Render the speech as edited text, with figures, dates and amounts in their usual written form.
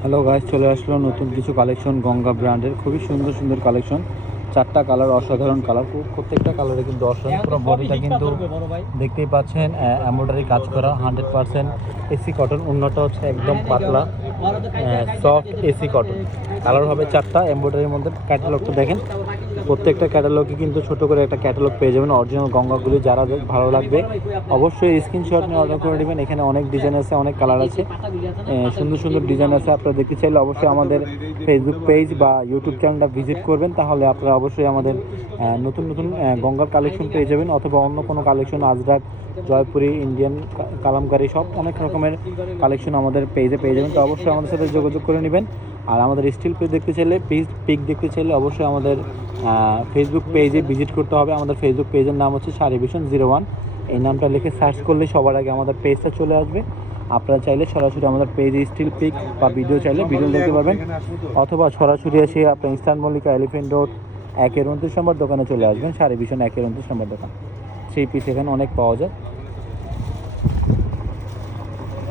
Hello guys, চলে আসলো নতুন কিছু কালেকশন গঙ্গা ব্র্যান্ডের। খুবই সুন্দর সুন্দর কালেকশন, চারটা কালার, অসাধারণ কালার। প্রত্যেকটা কালারে কিন্তু অসাধারণ। পুরো বডিটা কিন্তু দেখতেই পাচ্ছেন এমব্রয়ডারি কাজ করা, 100% এসি কটন। অন্যটা হচ্ছে একদম পাতলা সফট এসি কটন। কালার হবে চারটা, এমব্রয়ডারির মধ্যে। ক্যাটালগটা দেখেন, প্রত্যেকটা ক্যাটালগে কিন্তু ছোট করে একটা ক্যাটালগ পেয়ে যাবেন অরিজিনাল গঙ্গাগুলি। যারা ভালো লাগবে অবশ্যই স্ক্রিনশট নিয়ে অর্ডার করে নেবেন। এখানে অনেক ডিজাইন আছে, অনেক কালার আছে, সুন্দর সুন্দর ডিজাইন আছে। আপনারা দেখতে চাইলে অবশ্যই আমাদের ফেসবুক পেজ বা ইউটিউব চ্যানেলটা ভিজিট করবেন, তাহলে আপনারা অবশ্যই আমাদের নতুন নতুন গঙ্গার কালেকশন পেয়ে যাবেন, অথবা অন্য কোনো কালেকশন, আজরাক, জয়পুরি, ইন্ডিয়ান কালামকারি, সব অনেক রকমের কালেকশন আমাদের পেজে পেয়ে যাবেন। তো অবশ্যই আমাদের সাথে যোগাযোগ করে নেবেন। আর আমাদের স্টিল পেজ দেখতে চাইলে, পিক দেখতে চাইলে অবশ্যই আমাদের ফেসবুক পেজে ভিজিট করতে হবে। আমাদের ফেসবুক পেজের নাম হচ্ছে শাড়ি ভিশন 01। এই নামটা লিখে সার্চ করলে সবার আগে আমাদের পেজটা চলে আসবে। আপনারা চাইলে সরাসরি আমাদের পেজে স্টিল পিক বা ভিডিও চাইলে ভিডিও দেখতে পারবেন, অথবা সরাসরি এসে আপনার ইস্টার্ন মল্লিকা এলিফেন্ট রোড 1-29 নম্বর দোকানে চলে আসবেন। শাড়ি ভিশন 1-29 নম্বর দোকান। 3 পিস এখানে অনেক পাওয়া যায়।